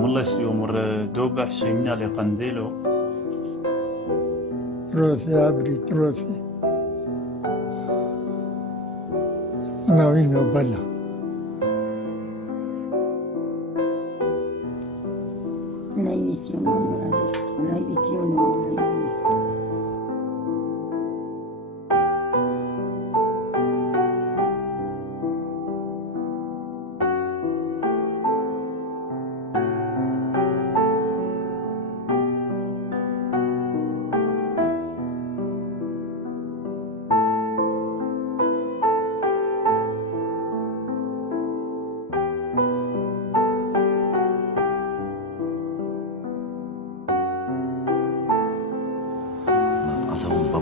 مملس يوم دوبع سيمنا لقنديلو روسي عبري تروسي أنا وين بلا.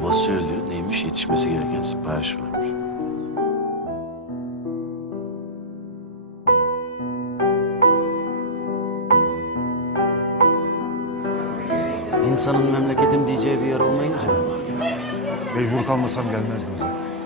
Babası söylüyor neymiş yetişmesi gereken sipariş varmış. İnsanın memleketim diyeceği bir yer olmayınca Mecbur kalmasam gelmezdim zaten.